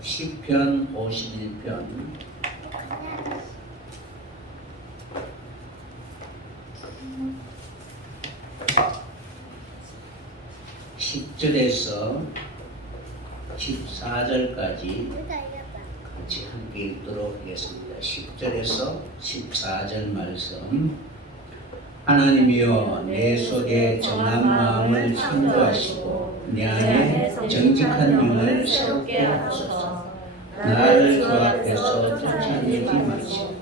시편 51편 10절에서 14절까지 같이 함께 읽도록 하겠습니다. 10절에서 14절 말씀. 하나님이여, 내 속에 정한 마음을 창조하시고 내 안에 정직한 영을 새롭게 하소서. 나를 주 앞에서 쫓아내지 마시고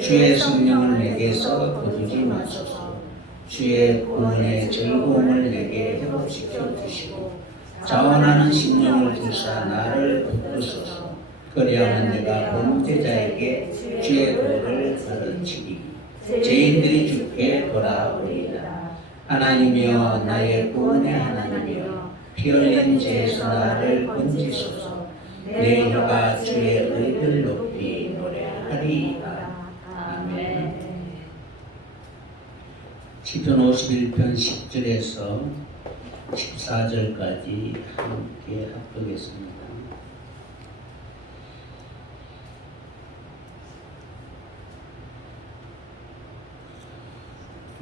주의 성령을 내게서 거두지 마소서. 주의 구원의 즐거움을 내게 회복시켜 주시고 자원하는 심령을 주사 나를 붙드소서. 그리하면 내가 범죄자에게 주의 도를 가르치리. 죄인들이 주께 돌아오리라. 하나님이여, 나의 구원의 하나님이여, 피 흘린 죄에서 나를 건지소서. 내 혀가 주의 의를 높이 노래하리이다. 아멘. 시편 51편 10절에서 14절까지 함께 합독했습니다.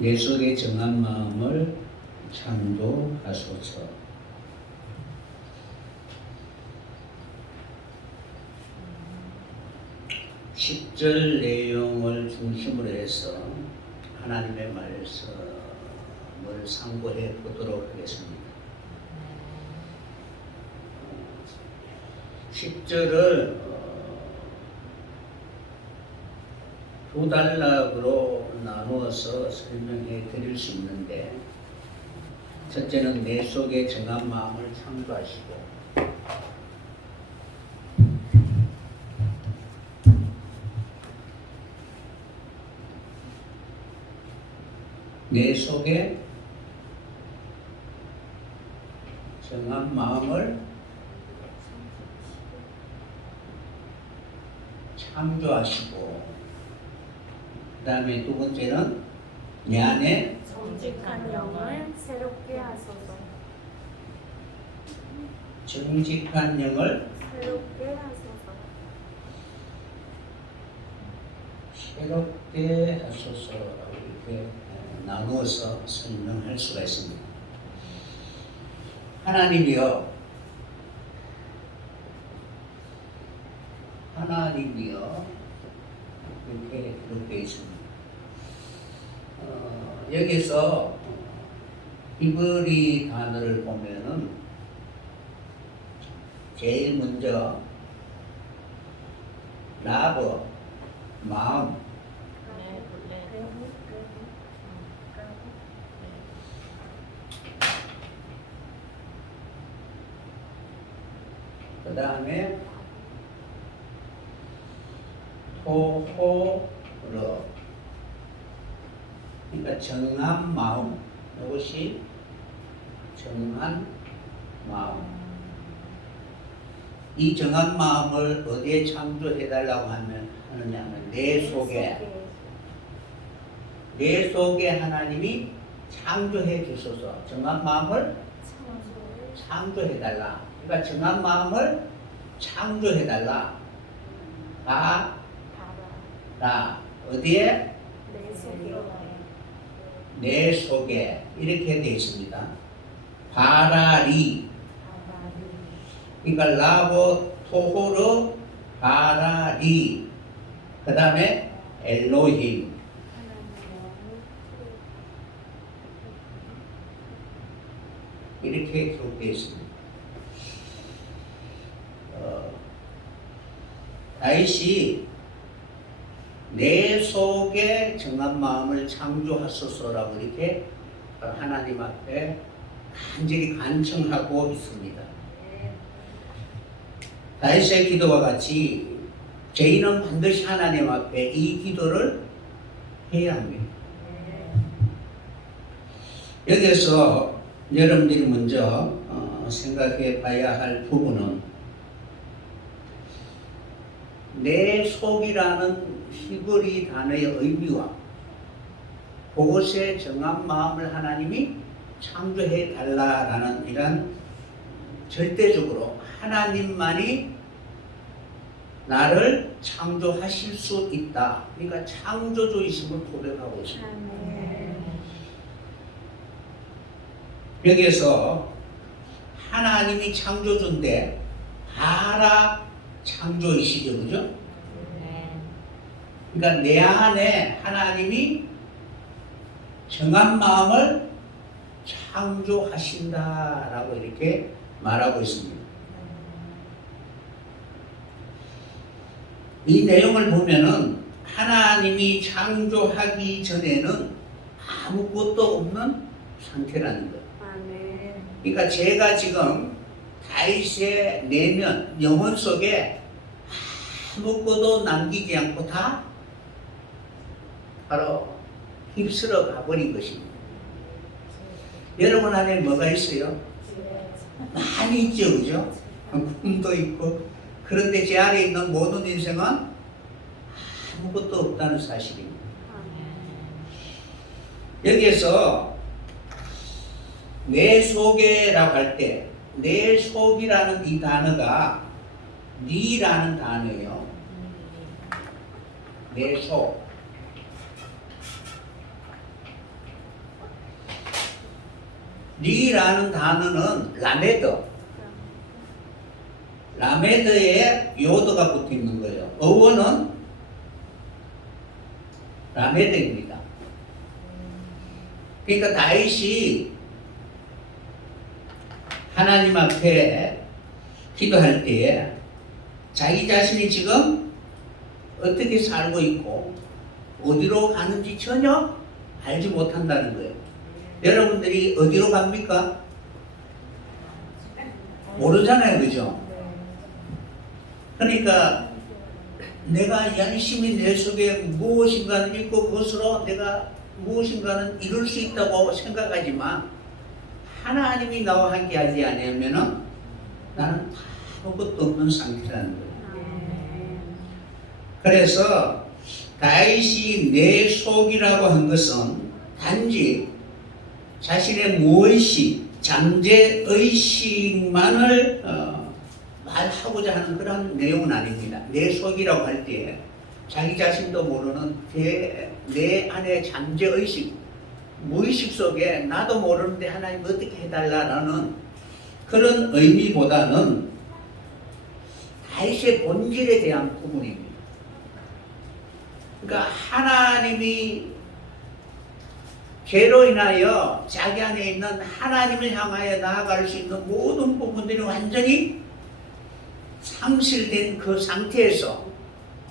내 속에 정한 마음을 창조하소서. 십 절 내용을 중심으로 해서 하나님의 말씀을 상고해 보도록 하겠습니다. 10절을 두 단락으로 나누어서 설명해 드릴 수 있는데, 첫째는 내 속에 정한 마음을 창조하시고, 내 속에 정한 마음을 창조하시고, 그 다음에 두 번째는 내 안에 정직한 영을 새롭게 하소서. 정직한 영을 새롭게 하소서. 새롭게 하소서라고 이렇게 나누어서 설명할 수가 있습니다. 하나님이여, 이렇게 기록되어 있습니다. 여기서 히브리 단어를 보면은 제일 먼저 라브, 마음, 그 다음에 토호르, 그러니까 정한 마음, 이것이 정한 마음. 이 정한 마음을 어디에 창조해달라고 하느냐면 내 속에 하나님이 창조해 주소서. 정한 마음을 창조해달라. 그러니까 정한 마음을 창조해달라. 어디에? 내 속에 이렇게 되어 있습니다. 바라리. 그러니까 라보 토호르 바라리. 그 다음에 엘로힘. 이렇게 기록되어 있습니다. 다윗이 내 속에 정한 마음을 창조하소서라고 이렇게 하나님 앞에 간절히 간청하고 있습니다. 다윗의 기도와 같이 저희는 반드시 하나님 앞에 이 기도를 해야 합니다. 여기서 여러분들이 먼저 생각해 봐야 할 부분은 내 속이라는 히브리 단어의 의미와 그것에 정한 마음을 하나님이 창조해 달라라는 이런 절대적으로 하나님만이 나를 창조하실 수 있다. 그러니까 창조주이심을 고백하고 있습니다. 아멘. 여기에서 하나님이 창조주인데 하라 창조이시죠, 그죠? 그러니까 내 안에 하나님이 정한 마음을 창조하신다라고 이렇게 말하고 있습니다. 이 내용을 보면은 하나님이 창조하기 전에는 아무것도 없는 상태라는 거예요. 아멘. 그러니까 제가 지금 다윗의 내면, 영혼 속에 아무것도 남기지 않고 다 바로 휩쓸어 가버린 것입니다. 여러분 안에 뭐가 있어요? 많이 있죠, 그죠? 꿈도 있고. 그런데 제 안에 있는 모든 인생은 아무것도 없다는 사실입니다. 여기에서 내 속에라고 할 때 내 속이라는 이 단어가 니라는 단어예요. 내 속. 니라는 단어는 라메드에 요도가 붙어 있는 거예요. 어원은 라메드입니다. 그러니까 다윗이 하나님 앞에 기도할 때에 자기 자신이 지금 어떻게 살고 있고 어디로 가는지 전혀 알지 못한다는 거예요. 여러분들이 어디로 갑니까? 모르잖아요, 그죠? 그러니까 내가 열심히 내 속에 무엇인가는 있고 그것으로 내가 무엇인가는 이룰 수 있다고 생각하지만 하나님이 나와 함께 하지 않으면은 나는 아무것도 없는 상태라는 거예요. 그래서 다윗이 내 속이라고 한 것은 단지 자신의 무의식, 잠재의식만을 말하고자 하는 그런 내용은 아닙니다. 내 속이라고 할 때 자기 자신도 모르는 내 안에 잠재의식, 무의식 속에 나도 모르는데 하나님 어떻게 해달라는 그런 의미보다는 다윗의 본질에 대한 부분입니다. 그러니까 하나님이 죄로 인하여 자기 안에 있는 하나님을 향하여 나아갈 수 있는 모든 부분들이 완전히 상실된 그 상태에서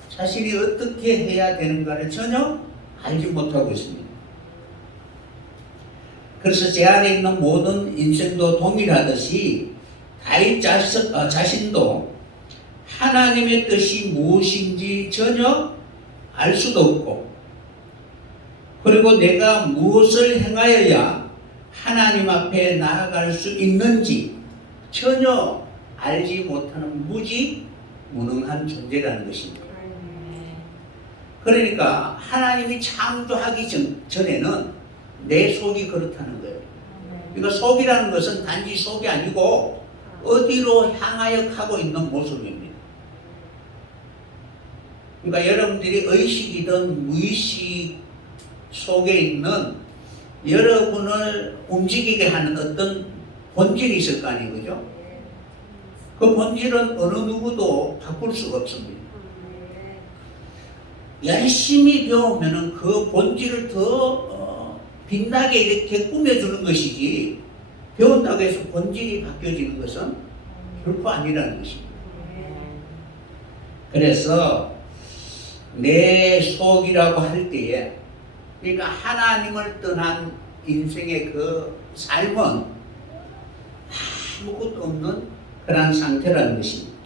자신이 어떻게 해야 되는가를 전혀 알지 못하고 있습니다. 그래서 제 안에 있는 모든 인생도 동일하듯이 다윗 자신도 하나님의 뜻이 무엇인지 전혀 알 수도 없고, 그리고 내가 무엇을 행하여야 하나님 앞에 나아갈 수 있는지 전혀 알지 못하는 무지무능한 존재라는 것입니다. 그러니까 하나님이 창조하기 전에는 내 속이 그렇다는 거예요. 그러니까 속이라는 것은 단지 속이 아니고 어디로 향하여 가고 있는 모습입니다. 그러니까 여러분들이 의식이든 무의식 속에 있는 여러분을 움직이게 하는 어떤 본질이 있을 거 아니에요, 그죠? 그 본질은 어느 누구도 바꿀 수가 없습니다. 열심히 배우면은 그 본질을 더 빛나게 이렇게 꾸며주는 것이지, 배운다고 해서 본질이 바뀌어지는 것은 결코 아니라는 것입니다. 그래서 내 속이라고 할 때에, 그러니까 하나님을 떠난 인생의 그 삶은 아무것도 없는 그런 상태라는 것입니다.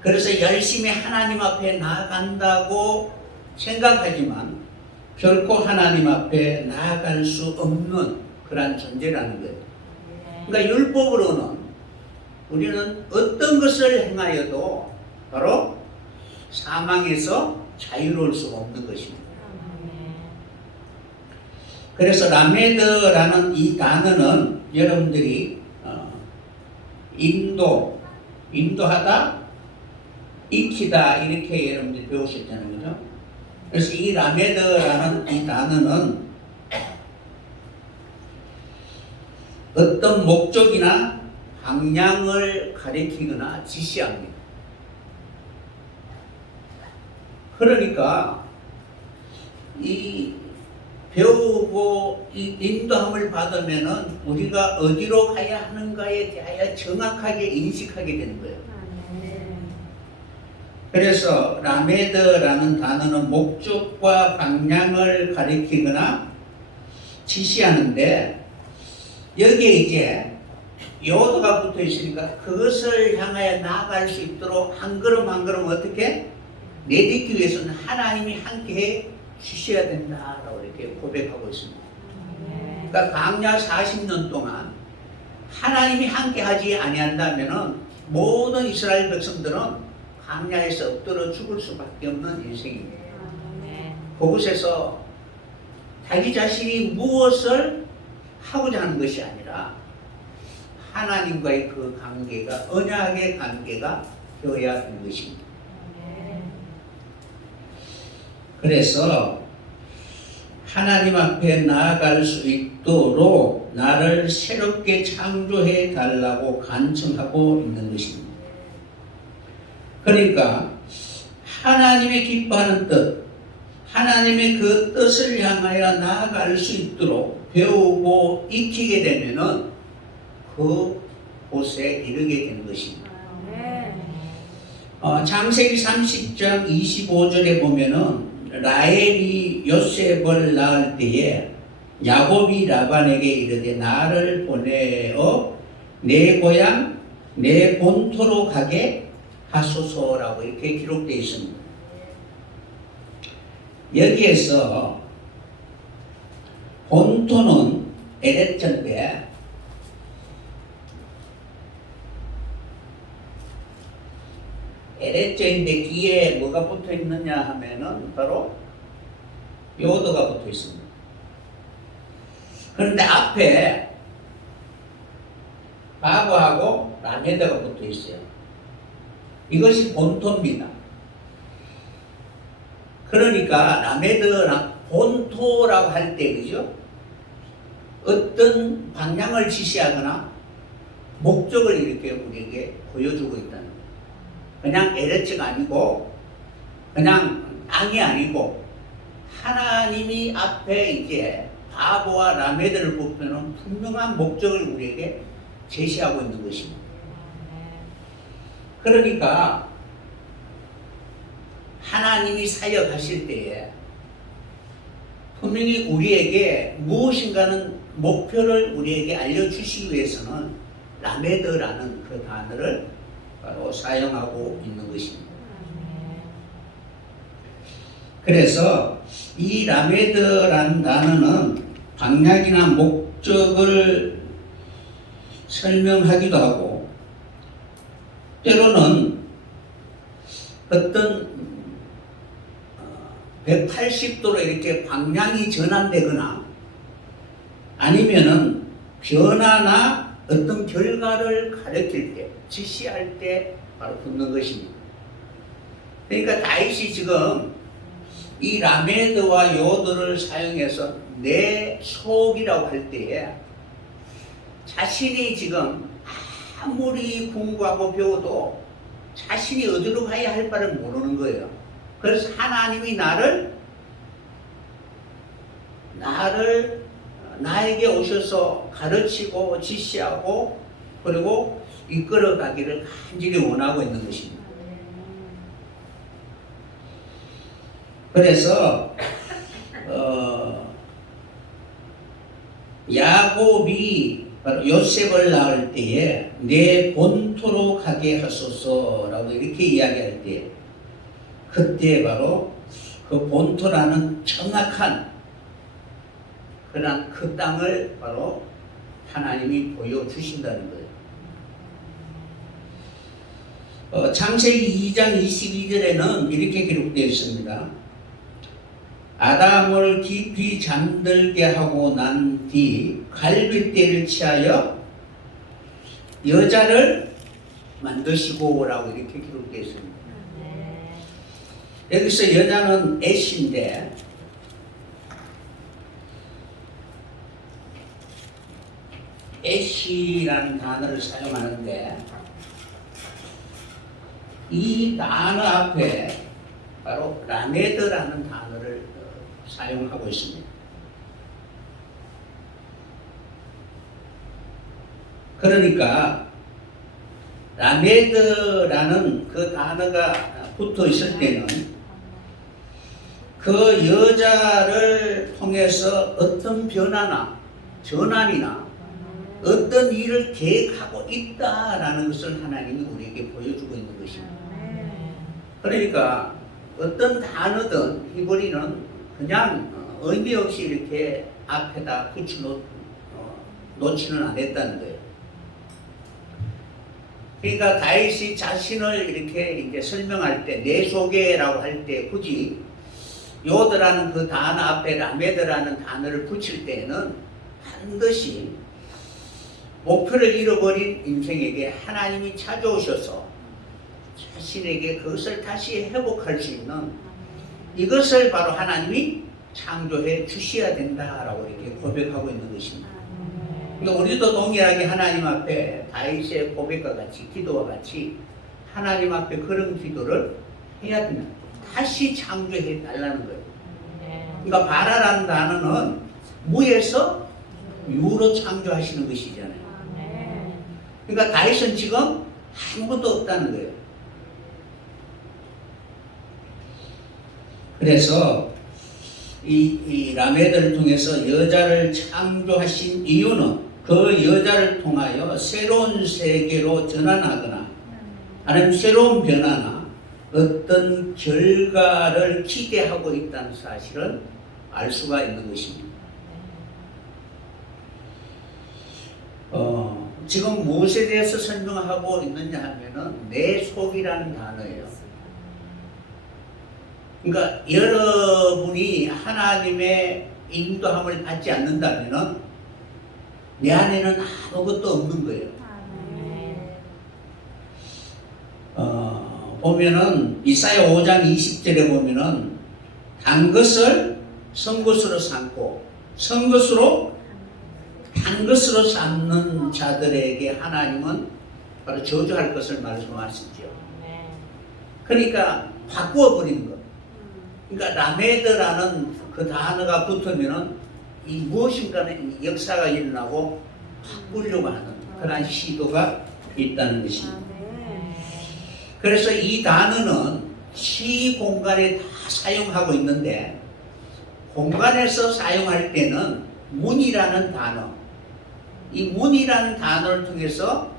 그래서 열심히 하나님 앞에 나아간다고 생각하지만 결코 하나님 앞에 나아갈 수 없는 그런 존재라는 거예요. 그러니까 율법으로는 우리는 어떤 것을 행하여도 바로 사망에서 자유로울 수가 없는 것입니다. 그래서 라메드라는 이 단어는 여러분들이 인도하다, 익히다 이렇게 여러분들이 배우셨잖아요, 그죠? 그래서 이 라메드라는 이 단어는 어떤 목적이나 방향을 가리키거나 지시합니다. 그러니까 이 배우고 이 인도함을 받으면은 우리가 어디로 가야 하는가에 대하여 정확하게 인식하게 되는 거예요. 그래서 라메드라는 단어는 목적과 방향을 가리키거나 지시하는데 여기에 이제 요도가 붙어 있으니까 그것을 향하여 나아갈 수 있도록 한 걸음 한 걸음 어떻게 내딛기 위해서는 하나님이 함께 주셔야 된다라고 이렇게 고백하고 있습니다. 그러니까 광야 40년 동안 하나님이 함께 하지 아니한다면은 모든 이스라엘 백성들은 광야에서 엎드려 죽을 수밖에 없는 인생입니다. 그곳에서 자기 자신이 무엇을 하고자 하는 것이 아니라 하나님과의 그 관계가 언약의 관계가 되어야 하는 것입니다. 그래서 하나님 앞에 나아갈 수 있도록 나를 새롭게 창조해 달라고 간청하고 있는 것입니다. 그러니까 하나님의 기뻐하는 뜻, 하나님의 그 뜻을 향하여 나아갈 수 있도록 배우고 익히게 되면은 그 곳에 이르게 되는 것입니다. 창세기 30장 25절에 보면은 라헬이 요셉을 낳을 때에 야곱이 라반에게 이르되 나를 보내어 내 고향 내 본토로 가게 하소서라고 이렇게 기록되어 있습니다. 여기에서 본토는 에레트인데 에레트인데 뒤에 뭐가 붙어 있느냐 하면은 바로 요도가 붙어 있습니다. 그런데 앞에 바보하고 라메드가 붙어 있어요. 이것이 본토입니다. 그러니까 라메드랑 본토라고 할 때 그죠? 어떤 방향을 지시하거나 목적을 이렇게 우리에게 보여주고 있다는 거예요. 그냥 에레츠가 아니고 그냥 땅이 아니고 하나님이 앞에 이제 바보와 라메드를 뽑는 분명한 목적을 우리에게 제시하고 있는 것입니다. 그러니까 하나님이 사역하실 때에 분명히 우리에게 무엇인가는 목표를 우리에게 알려주시기 위해서는 라메드라는 그 단어를 바로 사용하고 있는 것입니다. 그래서 이 라메드라는 단어는 방향이나 목적을 설명하기도 하고 때로는 어떤 180도로 이렇게 방향이 전환되거나 아니면은 변화나 어떤 결과를 가르칠 때, 지시할 때 바로 붙는 것입니다. 그러니까 다윗이 지금 이 라메드와 요도를 사용해서 내 속이라고 할 때에 자신이 지금 아무리 공부하고 배워도 자신이 어디로 가야 할 바를 모르는 거예요. 그래서 하나님이 나에게 오셔서 가르치고 지시하고 그리고 이끌어 가기를 간절히 원하고 있는 것입니다. 그래서 야곱이 바로 요셉을 낳을 때에 내 본토로 가게 하소서라고 이렇게 이야기할 때 그때 바로 그 본토라는 정확한 그런 그 땅을 바로 하나님이 보여주신다는 거예요. 창세기 2장 22절에는 이렇게 기록되어 있습니다. 아담을 깊이 잠들게 하고 난 뒤 갈빗대를 취하여 여자를 만드시고 라고 이렇게 기록되어 있습니다. 여기서 여자는 애신데 애시라는 단어를 사용하는데 이 단어 앞에 바로 라메드라는 단어를 사용하고 있습니다. 그러니까 라메드라는 그 단어가 붙어 있을 때는 그 여자를 통해서 어떤 변화나 전환이나 어떤 일을 계획하고 있다라는 것을 하나님이 우리에게 보여주고 있는 것입니다. 그러니까 어떤 단어든 히브리는 그냥 의미 없이 이렇게 앞에다 놓지는 않았다는 거예요. 그러니까 다윗이 자신을 이렇게 이제 설명할 때, 내 소개라고 할 때 굳이 요드라는 그 단어 앞에 라메드라는 단어를 붙일 때는 반드시 목표를 잃어버린 인생에게 하나님이 찾아오셔서 자신에게 그것을 다시 회복할 수 있는 이것을 바로 하나님이 창조해 주셔야 된다라고 이렇게 고백하고 있는 것입니다. 그러니까 우리도 동일하게 하나님 앞에 다윗의 고백과 같이 기도와 같이 하나님 앞에 그런 기도를 해야 됩니다. 다시 창조해 달라는 거예요. 그러니까 바라라는 단어는 무에서 유로 창조하시는 것이잖아요. 그러니까 다윗은 지금 아무것도 없다는 거예요. 그래서 이 라메드를 통해서 여자를 창조하신 이유는 그 여자를 통하여 새로운 세계로 전환하거나 아니면 새로운 변화나 어떤 결과를 기대하고 있다는 사실을 알 수가 있는 것입니다. 지금 무엇에 대해서 설명하고 있느냐 하면은 내 속이라는 단어예요. 그러니까 여러분이 하나님의 인도함을 받지 않는다면은 내 안에는 아무것도 없는 거예요. 보면은 이사야 5장 20절에 보면은 단 것을 선 것으로 삼고 선 것으로 단 것으로 삼는 자들에게 하나님은 바로 저주할 것을 말씀하시죠. 그러니까 바꾸어 버리는 것. 그러니까 라메드라는 그 단어가 붙으면은 이 무엇인가는 역사가 일어나고 바꾸려고 하는 그런 시도가 있다는 것입니다. 그래서 이 단어는 시 공간에 다 사용하고 있는데 공간에서 사용할 때는 문이라는 단어, 이 문이라는 단어를 통해서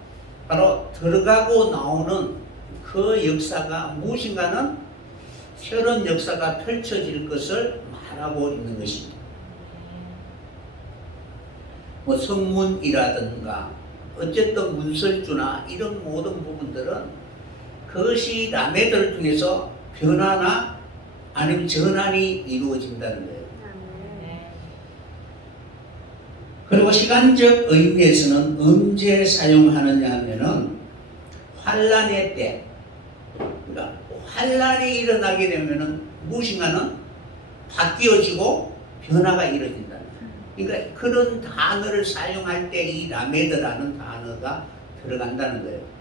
바로 들어가고 나오는 그 역사가 무엇인가는 새로운 역사가 펼쳐질 것을 말하고 있는 것입니다. 뭐 성문이라든가 어쨌든 문설주나 이런 모든 부분들은 그것이 라메드를 통해서 변화나 아니면 전환이 이루어진다는 거예요. 그리고 시간적 의미에서는 언제 사용하느냐 하면은 환란의 때, 그러니까 환란이 일어나게 되면은 무엇인가는 바뀌어지고 변화가 이루어진다. 그러니까 그런 단어를 사용할 때 이 라메드라는 단어가 들어간다는 거예요.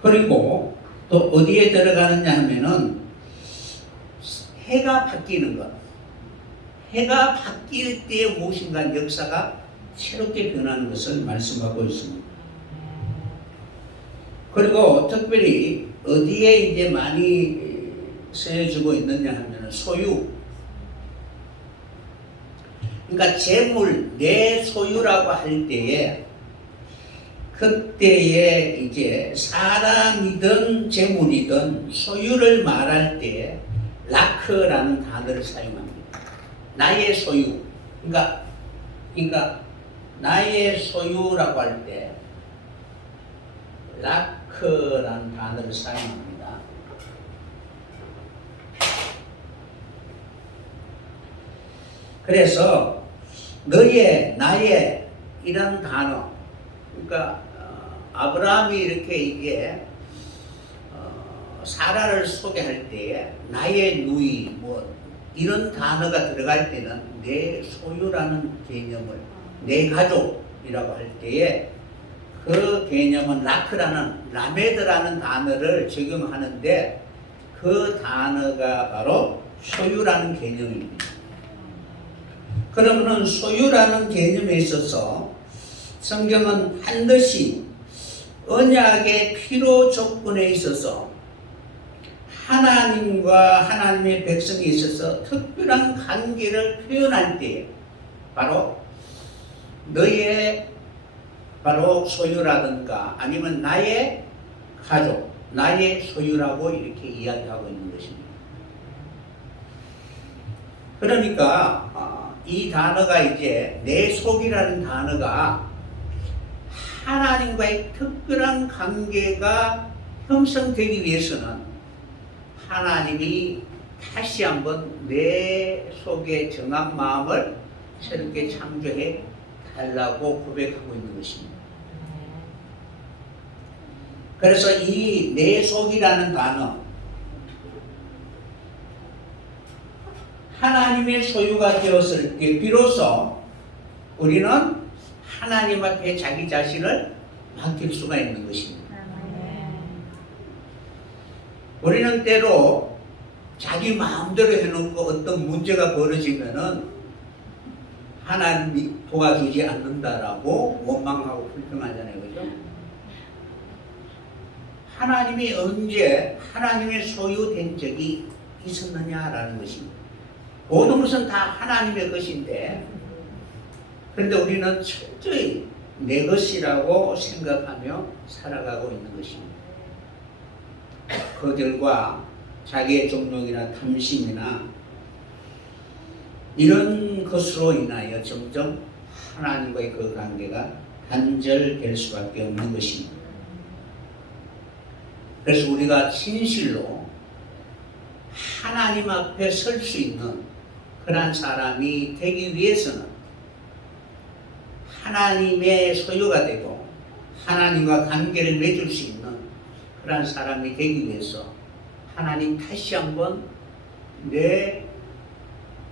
그리고 또 어디에 들어가느냐 하면은 해가 바뀌는 것. 해가 바뀔 때 무엇인가 역사가 새롭게 변하는 것을 말씀하고 있습니다. 그리고 특별히 어디에 이제 많이 쓰여지고 있느냐 하면 소유. 그러니까 재물, 내 소유라고 할 때에 그때에 이제 사람이든 재물이든 소유를 말할 때 라크라는 단어를 사용합니다. 나의 소유. 그러니까 나의 소유라고 할 때 라크라는 단어를 사용합니다. 그래서 너의, 나의 이런 단어, 그러니까 아브라함이 이렇게 이게 사라를 소개할 때에 나의 누이 뭐 이런 단어가 들어갈 때는 내 소유라는 개념을 내 가족이라고 할 때에 그 개념은 라메드라는 단어를 적용하는데 그 단어가 바로 소유라는 개념입니다. 그러면은 소유라는 개념에 있어서 성경은 반드시 언약의 필요 조건에 있어서 하나님과 하나님의 백성에 있어서 특별한 관계를 표현할 때 바로 너의 바로 소유라든가 아니면 나의 가족, 나의 소유라고 이렇게 이야기하고 있는 것입니다. 그러니까 이 단어가 이제 내 속이라는 단어가 하나님과의 특별한 관계가 형성되기 위해서는 하나님이 다시 한번 내 속에 정한 마음을 새롭게 창조해 달라고 고백하고 있는 것입니다. 그래서 이 내 속이라는 단어, 하나님의 소유가 되었을 때 비로소 우리는 하나님 앞에 자기 자신을 맡길 수가 있는 것입니다. 우리는 때로 자기 마음대로 해놓고 어떤 문제가 벌어지면은 하나님이 도와주지 않는다라고 원망하고 불평하잖아요. 그죠? 하나님이 언제 하나님의 소유된 적이 있었느냐라는 것입니다. 모든 것은 다 하나님의 것인데 그런데 우리는 철저히 내 것이라고 생각하며 살아가고 있는 것입니다. 그들과 자기의 종욕이나 탐심이나 이런 것으로 인하여 점점 하나님과의 그 관계가 단절될 수밖에 없는 것입니다. 그래서 우리가 진실로 하나님 앞에 설 수 있는 그러한 사람이 되기 위해서는 하나님의 소유가 되고 하나님과 관계를 맺을 수 있는 그러한 사람이 되기 위해서 하나님 다시 한번 내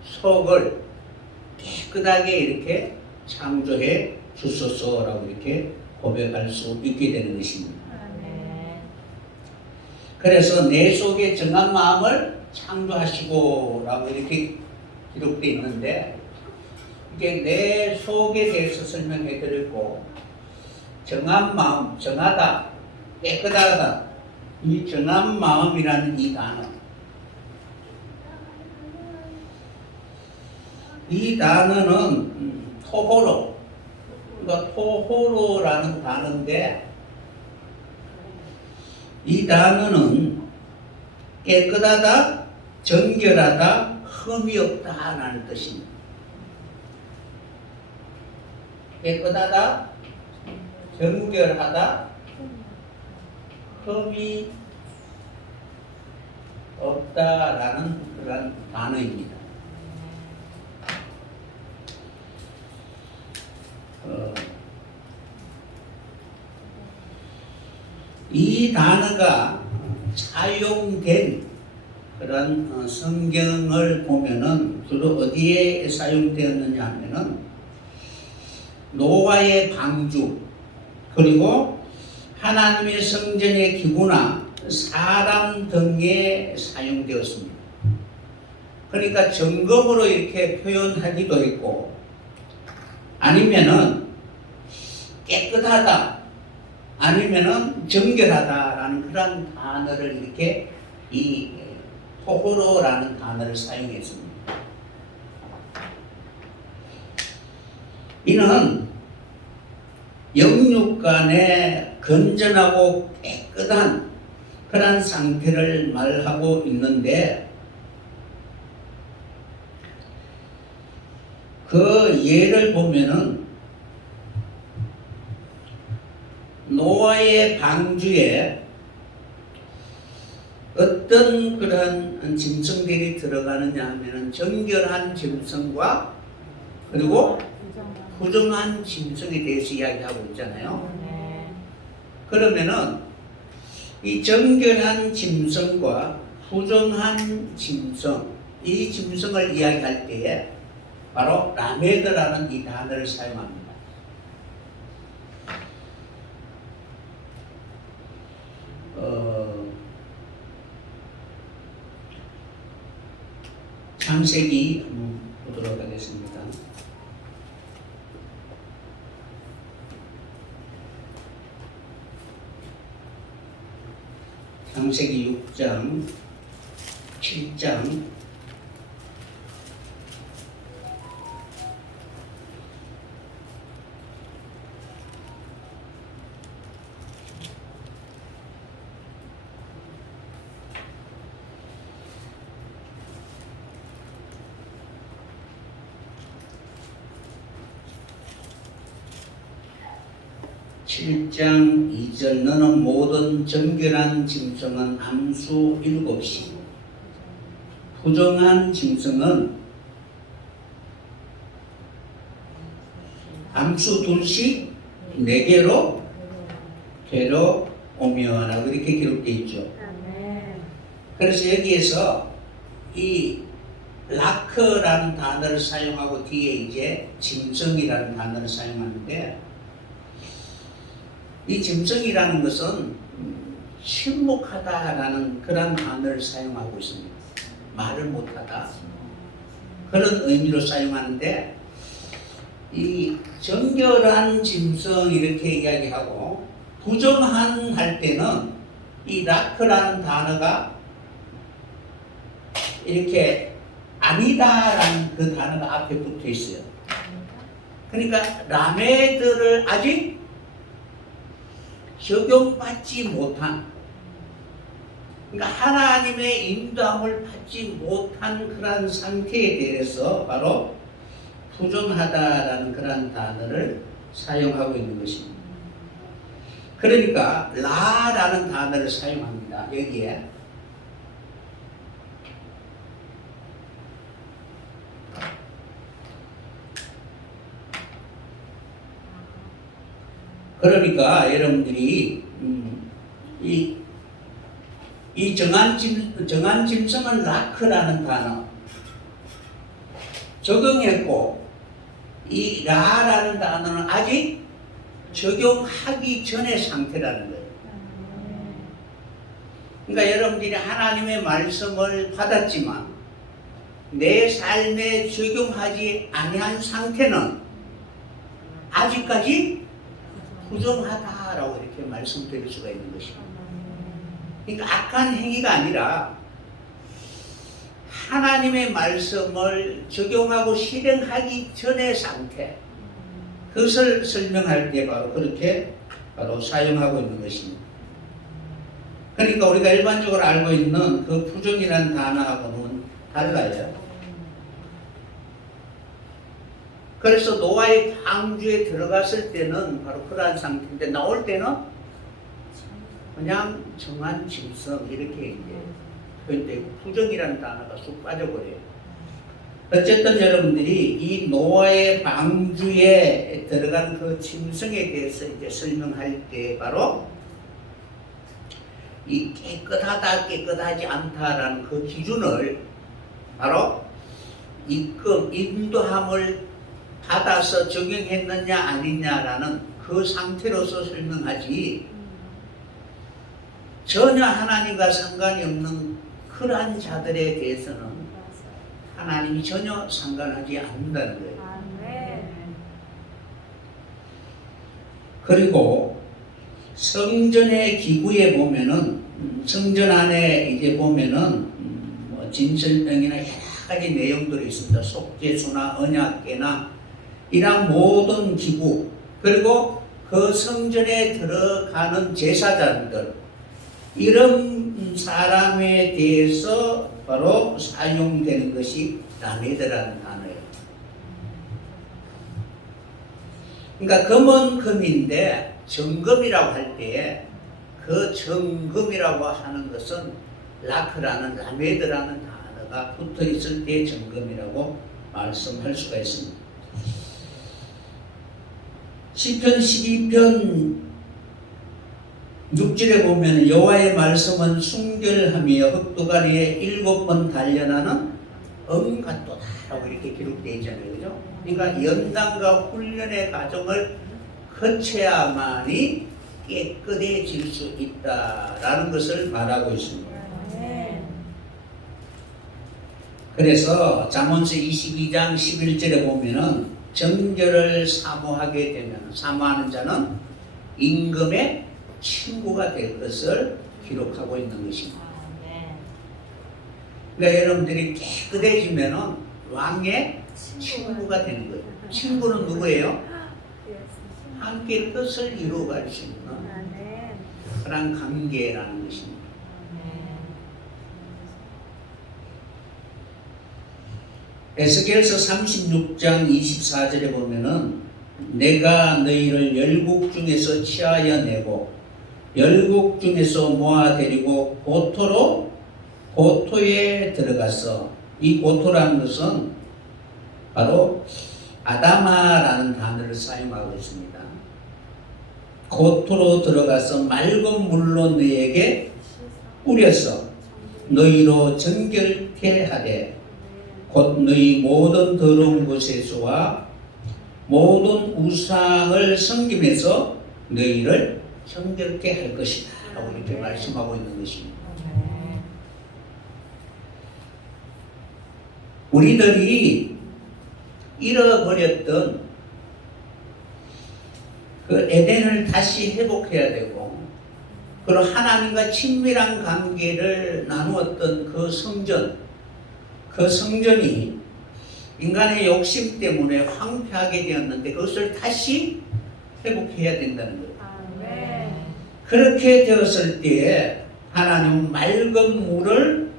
속을 깨끗하게 이렇게 창조해 주소서라고 이렇게 고백할 수 있게 되는 것입니다. 그래서 내 속에 정한 마음을 창조하시고 라고 이렇게 기록되어 있는데 이게 내 속에 대해서 설명해 드렸고 정한 마음, 정하다, 깨끗하다 이 정한 마음이라는 이 단어 이 단어는 토호로 그러니까 토호로라는 단어인데 이 단어는 깨끗하다, 정결하다, 흠이 없다라는 뜻입니다. 깨끗하다, 정결하다, 흠이 없다라는 그런 단어입니다. 이 단어가 사용된 그런 성경을 보면은 주로 어디에 사용되었느냐 하면은 노아의 방주 그리고 하나님의 성전의 기구나 사람 등에 사용되었습니다. 그러니까 점검으로 이렇게 표현하기도 했고 아니면은 깨끗하다 아니면은 정결하다라는 그런 단어를 이렇게 이 토호로라는 단어를 사용했습니다. 이는 영육 간의 건전하고 깨끗한 그런 상태를 말하고 있는데 그 예를 보면은 노아의 방주에 어떤 그런 짐승들이 들어가느냐 하면은 정결한 짐승과 그리고 부정한 짐승에 대해서 이야기하고 있잖아요. 그러면은 이 정결한 짐승과 부정한 짐승, 이 짐승을 이야기할 때에 바로 라메드라는 이 단어를 사용합니다. 창세기 보도록 하겠습니다. 창세기 6장, 7장, 칠장 2절 너는 모든 정결한 짐승은 암수 7시 부정한 짐승은 암수 2씩 4개로 데려오며 라고 이렇게 기록되어 있죠. 그래서 여기에서 이 라크라는 단어를 사용하고 뒤에 이제 짐승이라는 단어를 사용하는데 이 짐승이라는 것은 침묵하다라는 그런 단어를 사용하고 있습니다. 말을 못하다 그런 의미로 사용하는데 이 정결한 짐승 이렇게 이야기하고 부정한 할 때는 이 라크라는 단어가 이렇게 아니다라는 그 단어가 앞에 붙어 있어요. 그러니까 라메드를 아직 적용받지 못한, 그러니까 하나님의 인도함을 받지 못한 그런 상태에 대해서 바로 부정하다라는 그런 단어를 사용하고 있는 것입니다. 그러니까 라라는 단어를 사용합니다. 여기에 그러니까 여러분들이 이 정한 짐승은 라크라는 단어 적용했고 이 라라는 단어는 아직 적용하기 전의 상태라는 거예요. 그러니까 여러분들이 하나님의 말씀을 받았지만 내 삶에 적용하지 아니한 상태는 아직까지 부정하다라고 이렇게 말씀드릴 수가 있는 것입니다. 그러니까 악한 행위가 아니라 하나님의 말씀을 적용하고 실행하기 전의 상태, 그것을 설명할 때 바로 그렇게 바로 사용하고 있는 것입니다. 그러니까 우리가 일반적으로 알고 있는 그 부정이라는 단어하고는 달라요. 그래서 노아의 방주에 들어갔을 때는 바로 그러한 상태인데 나올 때는 그냥 정한 짐승 이렇게 이제 표현되고 부정이라는 단어가 쑥 빠져버려요. 어쨌든 여러분들이 이 노아의 방주에 들어간 그 짐승에 대해서 이제 설명할 때 바로 이 깨끗하다 깨끗하지 않다라는 그 기준을 바로 인도함을 받아서 적용했느냐 아니냐라는 그 상태로서 설명하지 전혀 하나님과 상관이 없는 그러한 자들에 대해서는 하나님이 전혀 상관하지 않는다는 거예요. 그리고 성전의 기구에 보면은 성전 안에 이제 보면은 진설병이나 여러 가지 내용들이 있습니다. 속죄수나 언약궤나 이런 모든 기구, 그리고 그 성전에 들어가는 제사장들, 이런 사람에 대해서 바로 사용되는 것이 라메드라는 단어예요. 그러니까 금은 금인데 정금이라고 할 때 그 정금이라고 하는 것은 라크라는 라메드라는 단어가 붙어 있을 때 정금이라고 말씀할 수가 있습니다. 시편 12편 6절에 보면 여호와의 말씀은 순결하며 흙두가리에 7번 단련하는 엄같도다라고 이렇게 기록되어 있잖아요. 그죠? 그러니까 연단과 훈련의 과정을 거쳐야만이 깨끗해질 수 있다라는 것을 말하고 있습니다. 그래서 잠언서 22장 11절에 보면은 정결을 사모하게 되면 사모하는 자는 임금의 친구가 될 것을 기록하고 있는 것입니다. 그러니까 여러분들이 깨끗해지면은 왕의 친구가 되는 거예요. 친구는 누구예요? 함께 뜻을 이루어갈 수 있는 그런 관계라는 것입니다. 에스겔서 36장 24절에 보면은 내가 너희를 열국 중에서 취하여 내고 열국 중에서 모아 데리고 고토에 들어가서 이 고토라는 것은 바로 아다마라는 단어를 사용하고 있습니다. 고토로 들어가서 맑은 물로 너희에게 뿌려서 너희로 정결케 하되 곧 너희 모든 더러운 곳에서와 모든 우상을 섬김에서 너희를 정결케 할 것이다 라고 이렇게 말씀하고 있는 것입니다. 우리들이 잃어버렸던 그 에덴을 다시 회복해야 되고, 그리고 하나님과 친밀한 관계를 나누었던 그 성전이 인간의 욕심 때문에 황폐하게 되었는데 그것을 다시 회복해야 된다는 거예요. 그렇게 되었을 때에 하나님은 맑은 물을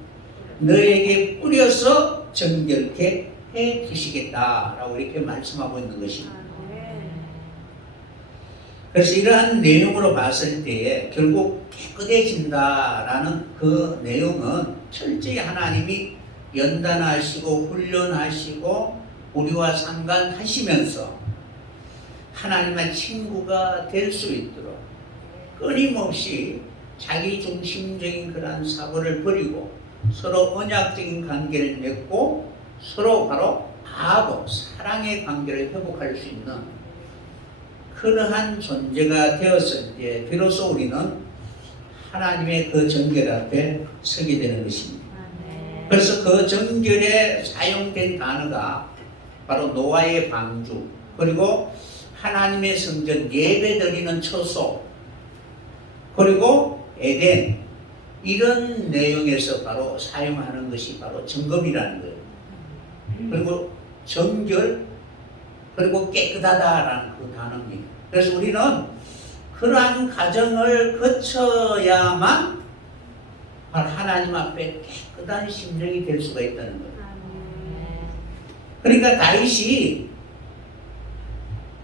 너에게 뿌려서 정결케 해 주시겠다라고 이렇게 말씀하고 있는 것입니다. 그래서 이러한 내용으로 봤을 때에 결국 깨끗해진다라는 그 내용은 철저히 하나님이 연단하시고 훈련하시고 우리와 상관하시면서 하나님의 친구가 될 수 있도록 끊임없이 자기 중심적인 그런 사고를 버리고 서로 언약적인 관계를 맺고 서로 바로 아하고 사랑의 관계를 회복할 수 있는 그러한 존재가 되었을 때 비로소 우리는 하나님의 그 정결 앞에 서게 되는 것입니다. 그래서 그 정결에 사용된 단어가 바로 노아의 방주, 그리고 하나님의 성전 예배드리는 처소, 그리고 에덴, 이런 내용에서 바로 사용하는 것이 바로 점검이라는 거예요. 그리고 정결, 그리고 깨끗하다라는 그 단어입니다. 그래서 우리는 그러한 과정을 거쳐야만 하나님 앞에 깨끗한 심령이 될 수가 있다는 거예요. 그러니까 다윗이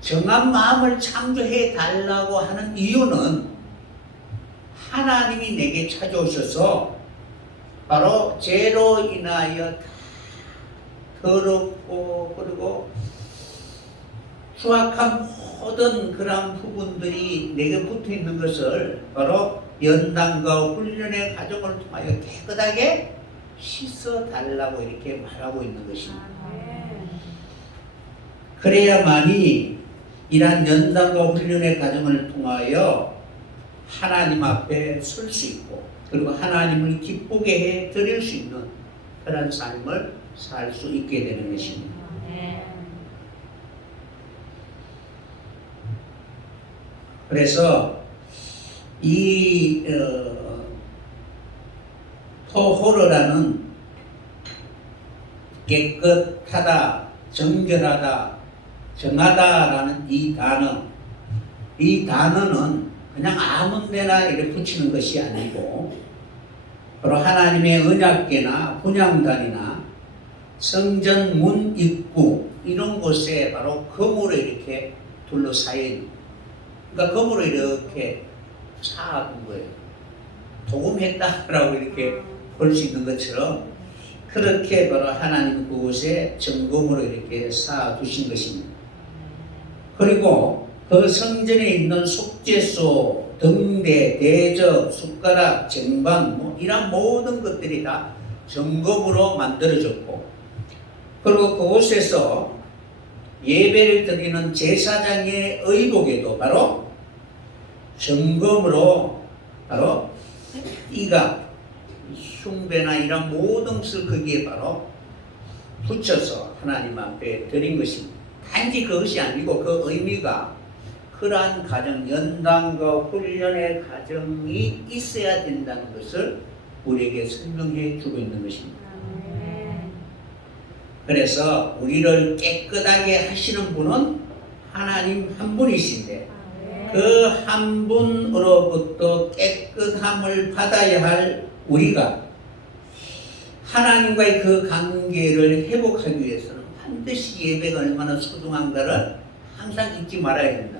정한 마음을 창조해 달라고 하는 이유는 하나님이 내게 찾아오셔서 바로 죄로 인하여 더럽고 그리고 수악한 모든 그런 부분들이 내게 붙어 있는 것을 바로 연단과 훈련의 과정을 통하여 깨끗하게 씻어 달라고 이렇게 말하고 있는 것입니다. 그래야만이 이러한 연단과 훈련의 과정을 통하여 하나님 앞에 설 수 있고 그리고 하나님을 기쁘게 해 드릴 수 있는 그런 삶을 살 수 있게 되는 것입니다. 그래서 이 토호르라는 깨끗하다, 정결하다, 정하다라는 이 단어는 그냥 아무 데나 이렇게 붙이는 것이 아니고 바로 하나님의 언약궤나 분향단이나 성전 문 입구 이런 곳에 바로 검으로 이렇게 둘러싸인, 그러니까 검으로 이렇게 쌓아둔 거예요. 도금했다라고 이렇게 볼 수 있는 것처럼 그렇게 바로 하나님 그곳에 정금으로 이렇게 쌓아두신 것입니다. 그리고 그 성전에 있는 속죄소 등대, 대접, 숟가락, 쟁반 뭐 이런 모든 것들이 다 정금으로 만들어졌고, 그리고 그곳에서 예배를 드리는 제사장의 의복에도 바로 정금으로 바로 띠가 흉배나 이런 모든 것을 거기에 바로 붙여서 하나님 앞에 드린 것입니다. 단지 그것이 아니고 그 의미가 그러한 가정, 연단과 훈련의 과정이 있어야 된다는 것을 우리에게 설명해 주고 있는 것입니다. 그래서 우리를 깨끗하게 하시는 분은 하나님 한 분이신데, 그 한 분으로부터 깨끗함을 받아야 할 우리가 하나님과의 그 관계를 회복하기 위해서는 반드시 예배가 얼마나 소중한가를 항상 잊지 말아야 된다.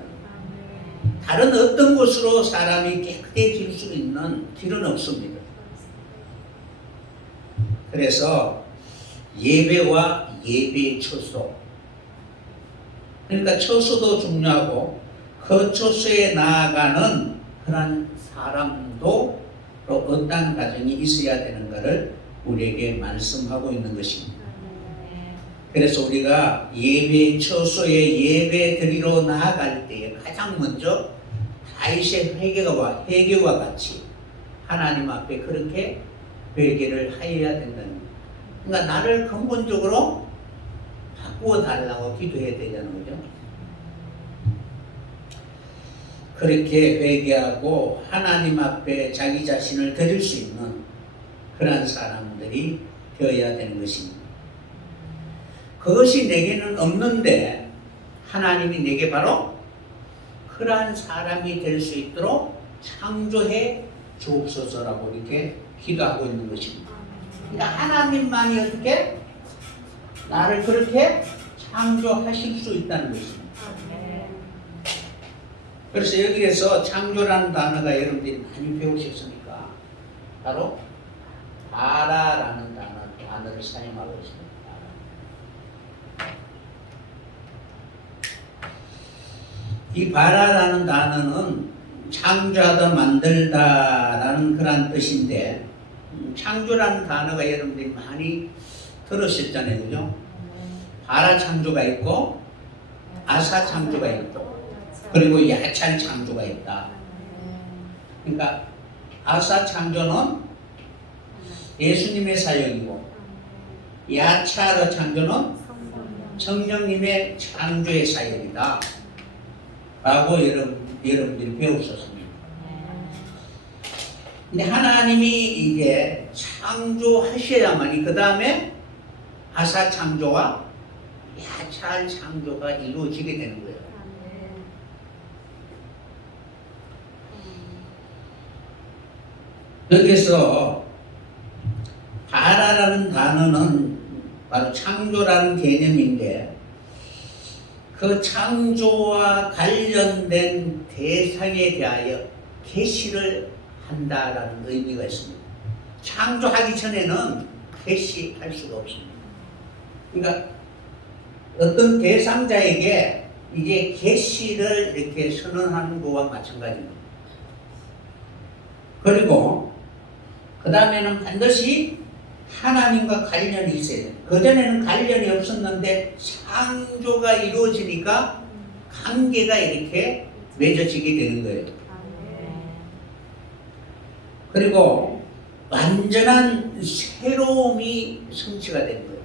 다른 어떤 곳으로 사람이 깨끗해질 수 있는 길은 없습니다. 그래서 예배와 예배의 처소, 그러니까 처소도 중요하고 그 처소에 나아가는 그런 사람도 또 어떤 가정이 있어야 되는 것을 우리에게 말씀하고 있는 것입니다. 그래서 우리가 예배 처소에 예배 드리러 나아갈 때에 가장 먼저 다윗의 회개와 같이 하나님 앞에 그렇게 회개를 하여야 된다는 거예요. 그러니까 나를 근본적으로 바꾸어 달라고 기도해야 되잖아요. 그죠? 그렇게 회개하고 하나님 앞에 자기 자신을 드릴 수 있는 그런 사람들이 되어야 되는 것입니다. 그것이 내게는 없는데 하나님이 내게 바로 그러한 사람이 될 수 있도록 창조해 주옵소서라고 이렇게 기도하고 있는 것입니다. 그러니까 하나님만이 어떻게 나를 그렇게 창조하실 수 있다는 것입니다. 그래서 여기에서 창조라는 단어가 여러분들이 많이 배우셨으니까 바로 바라라는 단어를 사용하고 있습니다. 이 바라라는 단어는 창조하다 만들다라는 그런 뜻인데, 창조라는 단어가 여러분들이 많이 들으셨잖아요. 그죠? 바라 창조가 있고 아사 창조가 있고 그리고 야찰 창조가 있다. 그러니까 아사 창조는 예수님의 사역이고 야찰 창조는 성령님의 창조의 사역이다 라고 여러분들이 배우셨습니다. 근데 하나님이 이게 창조하셔야만이 그 다음에 아사 창조와 야찰 창조가 이루어지게 되는 거예요. 여기서 바라라는 단어는 바로 창조라는 개념인데, 그 창조와 관련된 대상에 대하여 계시를 한다라는 의미가 있습니다. 창조하기 전에는 계시할 수가 없습니다. 그러니까 어떤 대상자에게 이제 계시를 이렇게 선언하는 것과 마찬가지입니다. 그리고 그 다음에는 반드시 하나님과 관련이 있어야 돼요. 그전에는 관련이 없었는데 창조가 이루어지니까 관계가 이렇게 맺어지게 되는 거예요. 그리고 완전한 새로움이 성취가 되는 거예요.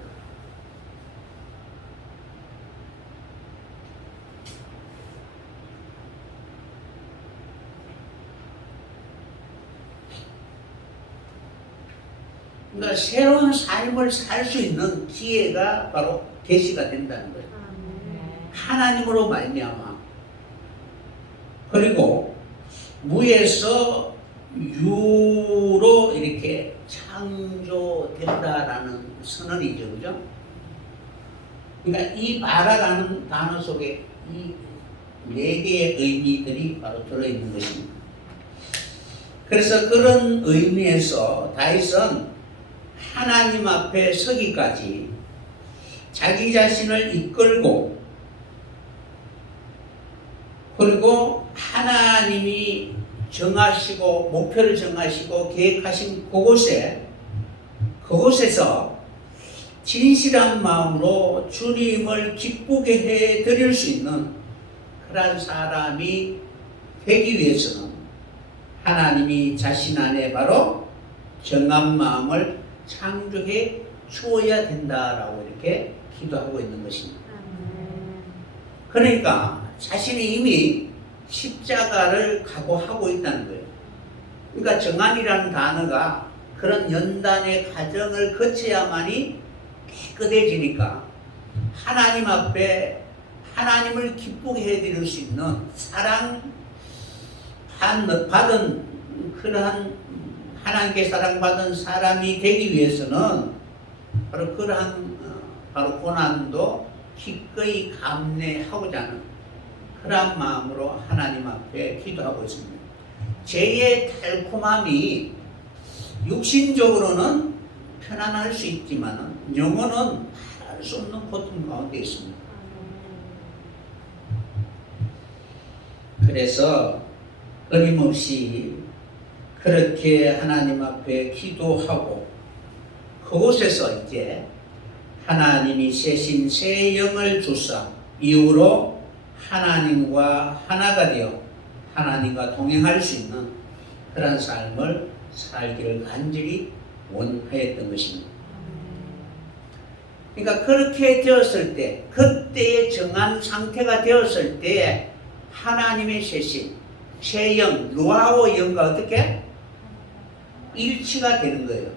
그러니까 새로운 삶을 살 수 있는 기회가 바로 계시가 된다는 거예요. 하나님으로 말미암아. 그리고 무에서 유로 이렇게 창조된다라는 선언이죠, 그죠? 그러니까 이 바라라는 단어 속에 이 네 개의 의미들이 바로 들어있는 것입니다. 그래서 그런 의미에서 다윗은 하나님 앞에 서기까지 자기 자신을 이끌고, 그리고 하나님이 정하시고 목표를 정하시고 계획하신 그곳에서 진실한 마음으로 주님을 기쁘게 해 드릴 수 있는 그런 사람이 되기 위해서는 하나님이 자신 안에 바로 정한 마음을 창조해 주어야 된다라고 이렇게 기도하고 있는 것입니다. 그러니까 자신이 이미 십자가를 각오하고 있다는 거예요. 그러니까 정한이라는 단어가 그런 연단의 과정을 거쳐야만이 깨끗해지니까 하나님 앞에 하나님을 기쁘게 해드릴 수 있는 받은 그러한 하나님께 사랑받은 사람이 되기 위해서는 바로 그러한 바로 고난도 기꺼이 감내하고자 하는 그러한 마음으로 하나님 앞에 기도하고 있습니다. 죄의 달콤함이 육신적으로는 편안할 수 있지만 영혼은 말할 수 없는 고통 가운데 있습니다. 그래서 끊임없이 그렇게 하나님 앞에 기도하고 그곳에서 이제 하나님이 세신 새 영을 주사 이후로 하나님과 하나가 되어 하나님과 동행할 수 있는 그런 삶을 살기를 간절히 원하였던 것입니다. 그러니까 그렇게 되었을 때, 그때의 정한 상태가 되었을 때 하나님의 세신 새 영, 루아오 영과 어떻게 일치가 되는 거예요.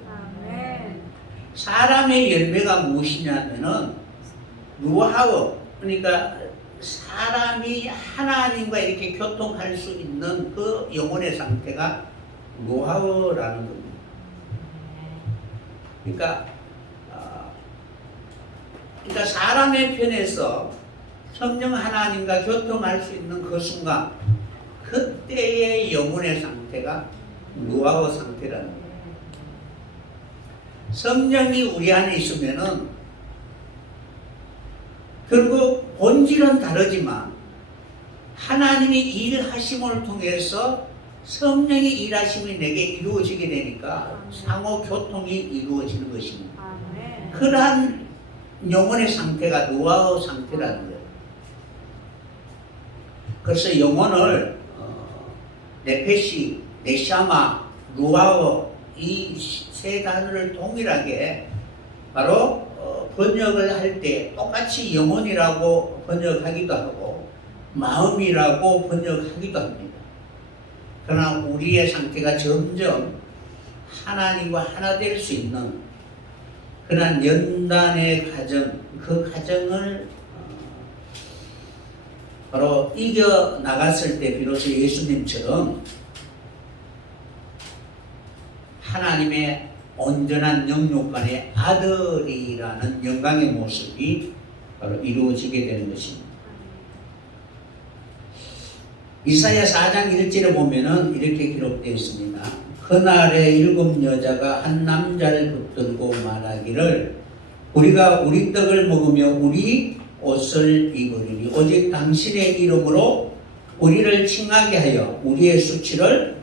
사람의 열매가 무엇이냐면은 루아오, 그러니까 사람이 하나님과 이렇게 교통할 수 있는 그 영혼의 상태가 루아오라는 겁니다. 그러니까 사람의 편에서 성령 하나님과 교통할 수 있는 그 순간, 그때의 영혼의 상태가 루아오 상태라는 거예요. 성령이 우리 안에 있으면은 결국 본질은 다르지만 하나님이 일하심을 통해서 성령의 일하심이 내게 이루어지게 되니까 상호 교통이 이루어지는 것입니다. 그러한 영혼의 상태가 루아오 상태라는 거예요. 그래서 영혼을 네페시, 네샤마, 루아오 이 세 단어를 동일하게 바로 번역을 할 때 똑같이 영혼이라고 번역하기도 하고 마음이라고 번역하기도 합니다. 그러나 우리의 상태가 점점 하나님과 하나 될 수 있는 그런 연단의 과정, 그 과정을 바로 이겨 나갔을 때 비로소 예수님처럼 하나님의 온전한 영육간의 아들이라는 영광의 모습이 바로 이루어지게 되는 것입니다. 이사야 4장 1절에 보면은 이렇게 기록되어 있습니다. 그날에 7 여자가 한 남자를 붙들고 말하기를 우리가 우리 떡을 먹으며 우리 옷을 입으리니 오직 당신의 이름으로 우리를 칭하게 하여 우리의 수치를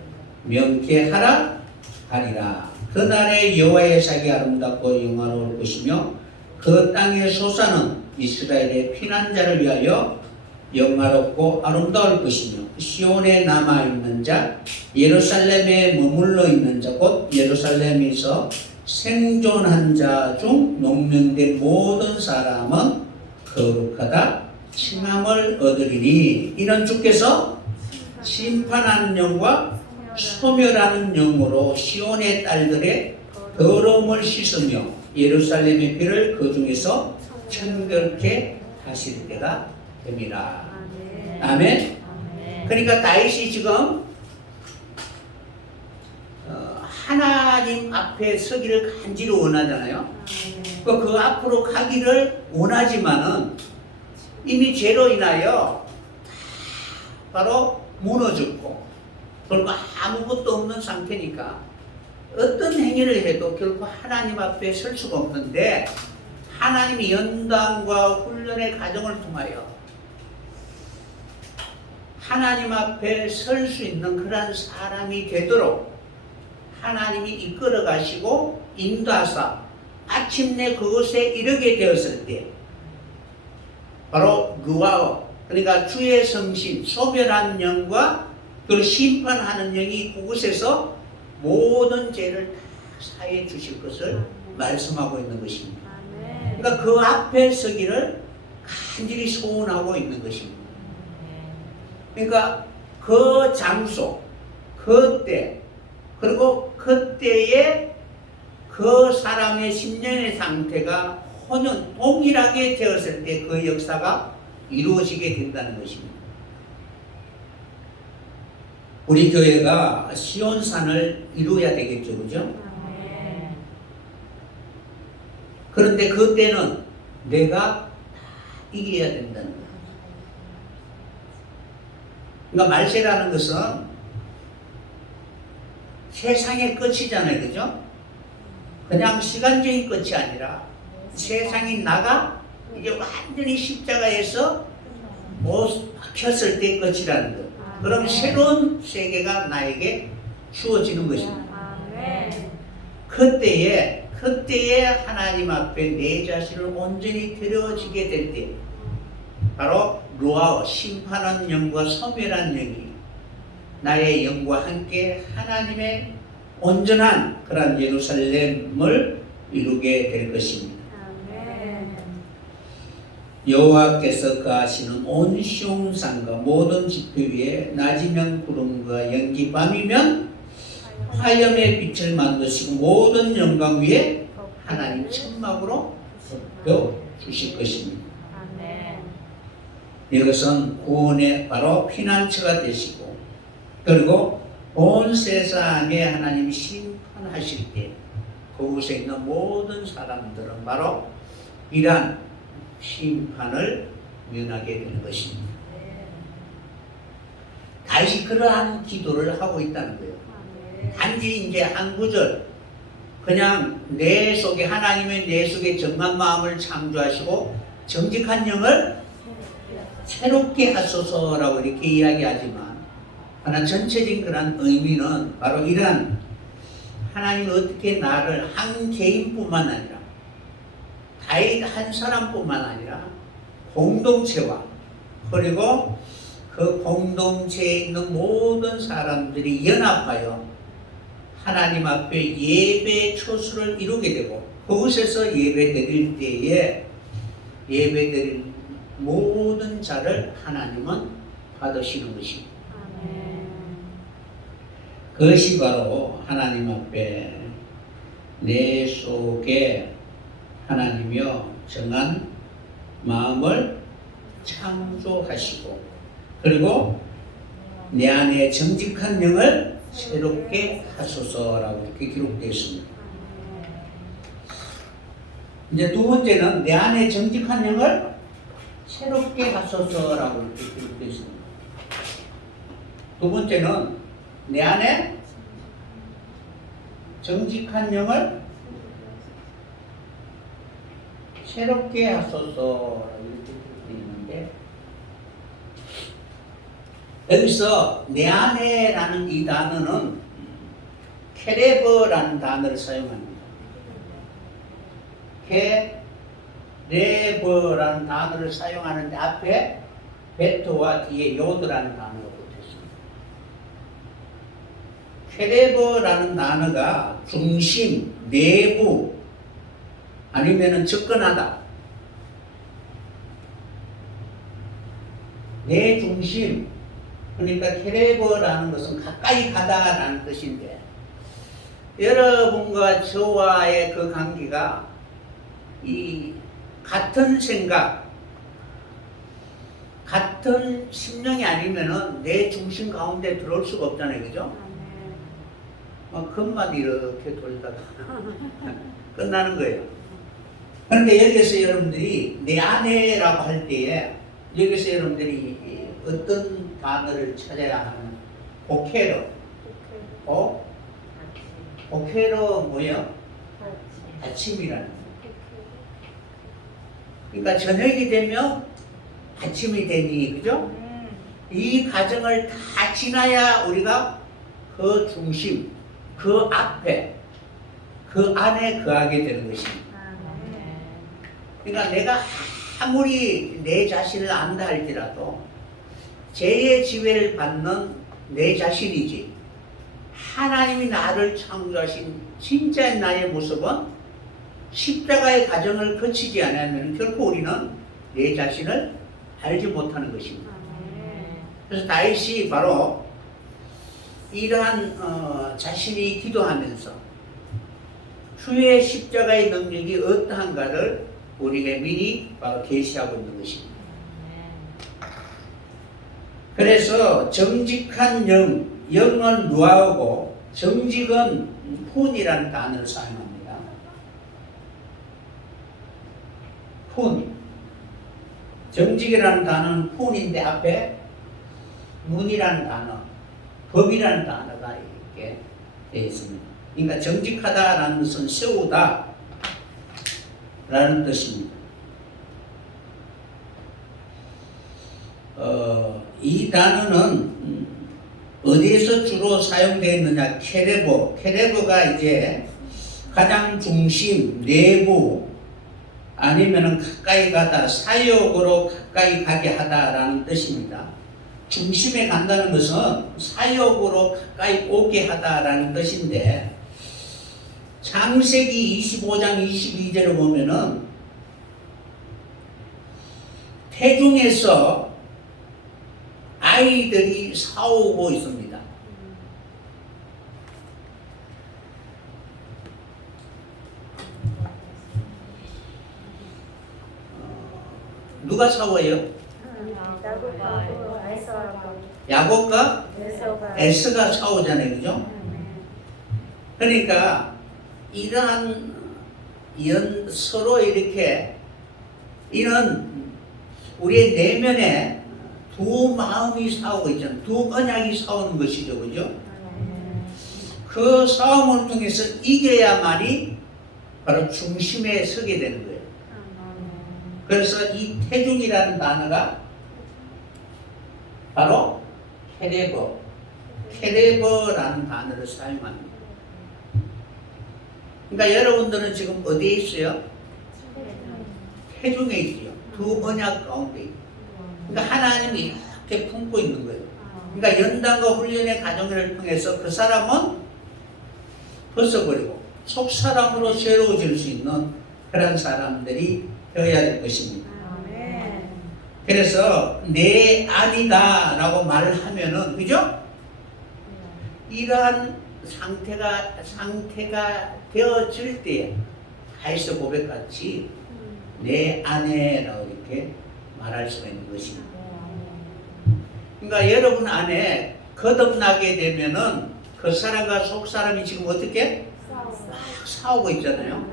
명쾌하라 하리라. 그날에 여호와의 sak이 아름답고 영화로울 것이며 그 땅의 소사는 이스라엘의 피난자를 위하여 영화롭고 아름다울 것이며 시온에 남아있는 자 예루살렘에 머물러 있는 자 곧 예루살렘에서 생존한 자 중 농명된 모든 사람은 거룩하다 칭함을 얻으리니 이는 주께서 심판하는 영과 소멸하는 영으로 시온의 딸들의 더러움을 씻으며 예루살렘의 피를 그 중에서 청결케 하실 때가 됩니다. 아멘. 그러니까 다윗이 지금 하나님 앞에 서기를 간절히 원하잖아요. 그 앞으로 가기를 원하지만은 이미 죄로 인하여 바로 무너졌고 그리고 아무것도 없는 상태니까 어떤 행위를 해도 결코 하나님 앞에 설 수가 없는데 하나님이 연단과 훈련의 과정을 통하여 하나님 앞에 설 수 있는 그런 사람이 되도록 하나님이 이끌어 가시고 인도하사 마침내 그곳에 이르게 되었을 때 바로 루아어, 그러니까 주의 성신, 소멸한 영과 그 심판하는 영이 그곳에서 모든 죄를 다 사해 주실 것을 말씀하고 있는 것입니다. 그러니까 그 앞에 서기를 간절히 소원하고 있는 것입니다. 그러니까 그 장소, 그때, 그리고 그때의 그 사람의 심령의 상태가 혼연 동일하게 되었을 때 그 역사가 이루어지게 된다는 것입니다. 우리 교회가 시온산을 이루어야 되겠죠, 그죠? 그런데 그때는 내가 이겨야 된다는 거예요. 그러니까 말세라는 것은 세상의 끝이잖아요, 그죠? 그냥 시간적인 끝이 아니라 세상이 나가 이제 완전히 십자가에서 못 박혔을 때 끝이라는 것. 그럼 새로운 세계가 나에게 주어지는 것입니다. 그때에 하나님 앞에 내 자신을 온전히 드려지게 될 때, 바로 루아어, 심판한 영과 소멸한 영이 나의 영과 함께 하나님의 온전한 그런 예루살렘을 이루게 될 것입니다. 여호와께서 거하시는 온 시온산과 모든 지표 위에 낮이면 구름과 연기, 밤이면 화염의 빛을 만드시고 모든 영광 위에 하나님 천막으로 덮여 주실 것입니다. 이것은 구원의 바로 피난처가 되시고, 그리고 온 세상에 하나님이 심판하실 때 그곳에 있는 모든 사람들은 바로 이러한 심판을 면하게 되는 것입니다. 다시 그러한 기도를 하고 있다는 거예요. 단지 이제 한 구절, 그냥 내 속에, 하나님의 내 속에 정한 마음을 창조하시고 정직한 영을 새롭게 하소서라고 이렇게 이야기하지만, 하나 전체적인 그런 의미는 바로 이러한 하나님이 어떻게 나를 한 개인뿐만 아니라 다윗 한 사람뿐만 아니라 공동체와, 그리고 그 공동체에 있는 모든 사람들이 연합하여 하나님 앞에 예배 초수를 이루게 되고, 그곳에서 예배 드릴 때에 예배 드릴 모든 자를 하나님은 받으시는 것입니다. 그것이 바로 하나님 앞에 내 속에 하나님이여 정한 마음을 창조하시고, 그리고 내 안에 정직한 영을 새롭게 하소서라고 이렇게 기록되어 있습니다. 이제 두 번째는 내 안에 정직한 영을 새롭게 하소서라고 이렇게 기록되어 있습니다. 두 번째는 내 안에 정직한 영을 새롭게 하소서라고 이렇게 기록되어 있는데, 여기서 내 안에라는 이 단어는 케레버라는 단어를 사용합니다. 케레버라는 단어를 사용하는데 앞에 베토와 뒤에 요드라는 단어가 붙어있습니다. 케레버라는 단어가 중심, 내부, 아니면은 접근하다, 내 중심, 그러니까 케레버라는 것은 가까이 가다라는 뜻인데, 여러분과 저와의 그 관계가 이 같은 생각, 같은 심령이 아니면은 내 중심 가운데 들어올 수가 없잖아요, 그죠? 금만 이렇게 돌다가 끝나는 거예요. 그런데 여기서 여러분들이 내 안에라고 할 때에 여기서 여러분들이 어떤 단어를 찾아야 하는, 보케로, 보케로 뭐예요? 아침이라는. 그러니까 저녁이 되면 아침이 되니, 그죠? 이 과정을 다 지나야 우리가 그 중심, 그 앞에, 그 안에 거하게 되는 것입니다. 그러니까 내가 아무리 내 자신을 안다 할지라도 죄의 지배를 받는 내 자신이지 하나님이 나를 창조하신 진짜 나의 모습은 십자가의 과정을 거치지 않으면 결코 우리는 내 자신을 알지 못하는 것입니다. 그래서 다윗이 바로 이러한 자신이 기도하면서 주의 십자가의 능력이 어떠한가를 우리에게 미리 바로 계시하고 있는 것입니다. 그래서 정직한 영은 루아오고 정직은 훈이라는 단어를 사용합니다. 훈. 정직이라는 단어는 훈인데 앞에 문이라는 단어, 법이라는 단어가 이렇게 되어 있습니다. 그러니까 정직하다라는 것은 세우다 라는 뜻입니다. 이 단어는 어디에서 주로 사용되어 있느냐? 케레보가 이제 가장 중심, 내부 아니면 가까이 가다, 사역으로 가까이 가게 하다라는 뜻입니다. 중심에 간다는 것은 사역으로 가까이 오게 하다라는 뜻인데 창세기 25장 22절을 보면은 태중에서 아이들이 싸우고 있습니다. 누가 싸워요? 야곱과 에서가 싸우잖아요, 그죠? 그러니까 이러한 서로 이렇게 이는 우리의 내면에 두 마음이 싸우고 있잖아요. 두 언약이 싸우는 것이죠, 그죠? 그 싸움을 통해서 이겨야만이 바로 중심에 서게 되는 거예요. 그래서 이 태중이라는 단어가 바로 케레버라는 단어를 사용합니다. 그러니까 여러분들은 지금 어디에 있어요? 태중에 있죠. 두 언약 가운데 있고. 그러니까 하나님이 이렇게 품고 있는 거예요. 그러니까 연단과 훈련의 과정을 통해서 그 사람은 벗어버리고 속 사람으로 새로워질 수 있는 그런 사람들이 되어야 될 것입니다. 그래서 내 아니다 라고 말을 하면은, 그죠? 이러한 상태가 되어질 때 다윗의 고백같이 내 아내라고 이렇게 말할 수가 있는 것입니다. 그러니까 여러분 안에 거듭나게 되면은 그 사람과 속 사람이 지금 어떻게 막 싸우고 있잖아요.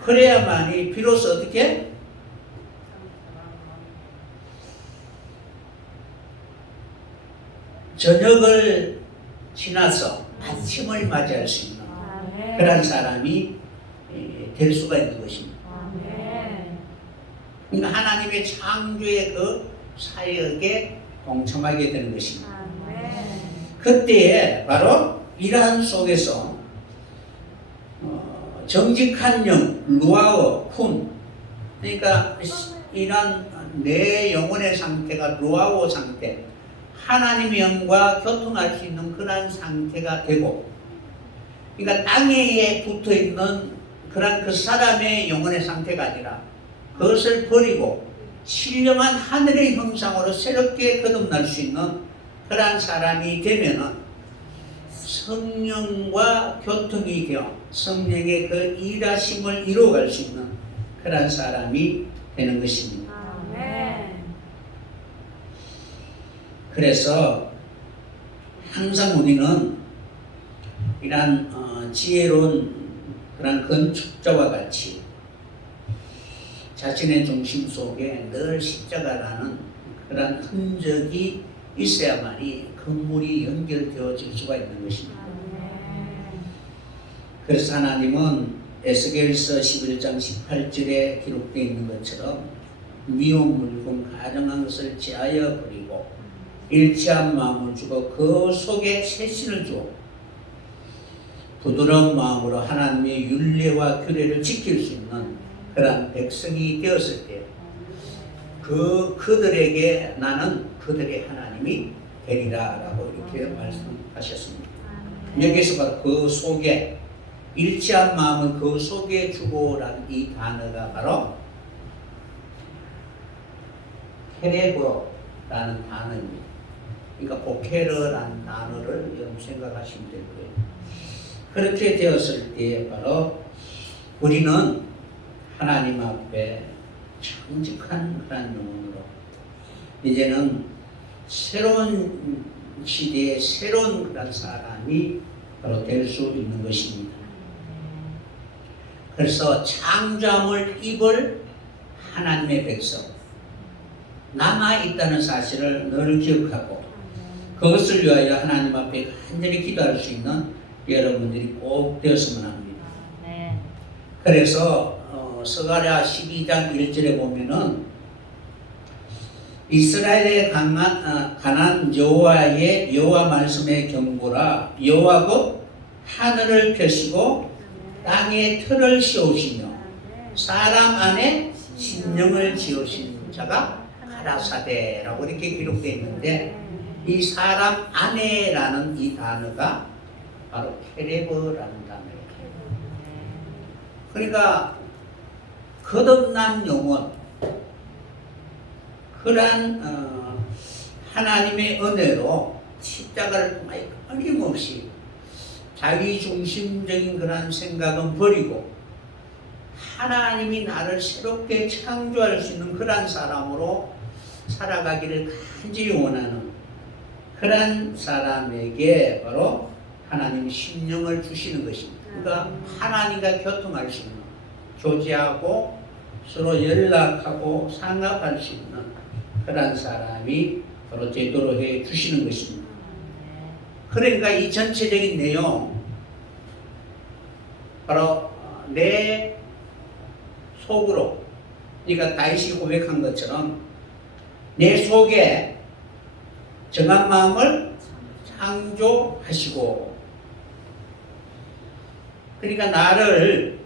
그래야만이 비로소 어떻게 저녁을 지나서 아침을 맞이할 수 있는 그런 사람이 될 수가 있는 것입니다. 그러니까 하나님의 창조의 그 사역에 동참하게 되는 것입니다. 그때에 바로 이러한 속에서 정직한 영, 루아오, 쿤, 그러니까 이런 내 영혼의 상태가 루아오 상태, 하나님의 영과 교통할 수 있는 그런 상태가 되고, 그러니까 땅에 붙어 있는 그런 그 사람의 영혼의 상태가 아니라 그것을 버리고 신령한 하늘의 형상으로 새롭게 거듭날 수 있는 그러한 사람이 되면은 성령과 교통이 되어 성령의 그 일하심을 이루어갈 수 있는 그러한 사람이 되는 것입니다. 그래서 항상 우리는 이러한 지혜로운 그런 건축자와 같이 자신의 중심 속에 늘 십자가라는 그런 흔적이 있어야만이 건물이 연결되어질 수가 있는 것입니다. 그래서 하나님은 에스겔서 11장 18절에 기록되어 있는 것처럼 미운 물건 가증한 것을 제하여 버리고 일치한 마음을 주고 그 속에 새신을 주고 부드러운 마음으로 하나님의 율례와 규례를 지킬 수 있는 그런 백성이 되었을 때 그들에게 나는 그들의 하나님이 되리라라고 이렇게 말씀하셨습니다. 여기서 바로 그 속에 일치한 마음을 그 속에 주고라는 이 단어가 바로 케레브라는 단어입니다. 그러니까 보케르라는 단어를 여러분 생각하시면 될 거예요. 그렇게 되었을 때 바로 우리는 하나님 앞에 정직한 그런 영혼으로 이제는 새로운 시대의 새로운 그런 사람이 바로 될 수 있는 것입니다. 그래서 창조함을 입을 하나님의 백성 남아 있다는 사실을 늘 기억하고 그것을 위하여 하나님 앞에 간절히 기도할 수 있는 여러분들이 꼭 되었으면 합니다. 그래서 스가랴 12장 1절에 보면은 이스라엘에 관한 여호와의 여호와 말씀의 경고라 여호와 곧 하늘을 펴시고 땅에 틀을 씌우시며 사람 안에 심령을 지으신 자가 가라사대라고 이렇게 기록되어 있는데 이 사람 안에라는 이 단어가 바로 케레브라는 단어예요. 그러니까 거듭난 영혼 그러한 하나님의 은혜로 십자가를 통하여 끊임없이 자기중심적인 그런 생각은 버리고 하나님이 나를 새롭게 창조할 수 있는 그러한 사람으로 살아가기를 간절히 원하는 그러한 사람에게 바로 하나님이 심령을 주시는 것입니다. 그러니까 하나님과 교통할 수 있는 교제하고 서로 연락하고 상합할 수 있는 그러한 사람이 바로 되도록 해 주시는 것입니다. 그러니까 이 전체적인 내용 바로 내 속으로 그러니까 다윗이 고백한 것처럼 내 속에 정한 마음을 창조하시고 그러니까 나를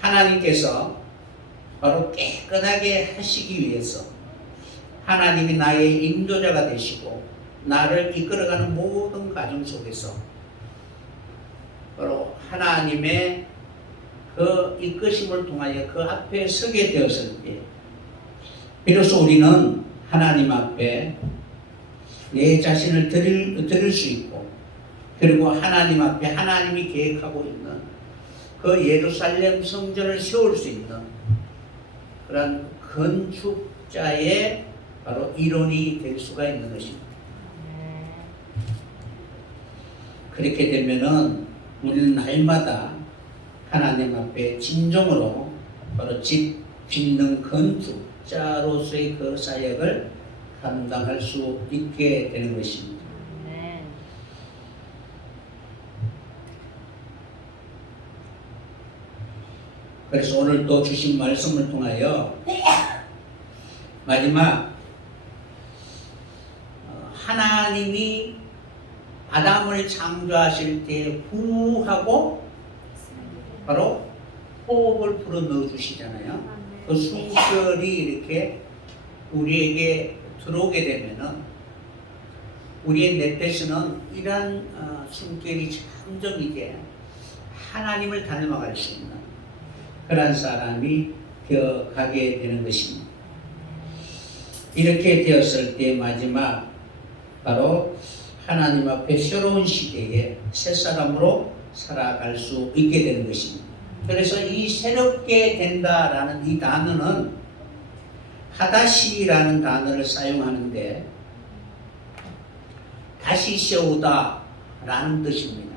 하나님께서 바로 깨끗하게 하시기 위해서 하나님이 나의 인도자가 되시고 나를 이끌어가는 모든 과정 속에서 바로 하나님의 그 이끄심을 통하여 그 앞에 서게 되었을 때 비로소 우리는 하나님 앞에 내 자신을 드릴 수 있고 그리고 하나님 앞에 하나님이 계획하고 있는 그 예루살렘 성전을 세울 수 있는 그런 건축자의 바로 일원이 될 수가 있는 것입니다. 그렇게 되면은 우리는 날마다 하나님 앞에 진정으로 바로 집 짓는 건축자로서의 그 사역을 감당할 수 있게 되는 것입니다. 그래서 오늘 또 주신 말씀을 통하여 마지막 하나님이 아담을 창조하실 때 후하고 바로 호흡을 불어 넣어 주시잖아요. 그 숨결이 이렇게 우리에게 들어오게 되면은 우리의 넷에서는 이러한 숨결이 점점 이제 하나님을 닮아갈 수 있는 그런 사람이 되어가게 되는 것입니다. 이렇게 되었을 때 마지막 바로 하나님 앞에 새로운 시대에 새 사람으로 살아갈 수 있게 되는 것입니다. 그래서 이 새롭게 된다라는 이 단어는 하다시라는 단어를 사용하는데 다시 세우다라는 뜻입니다.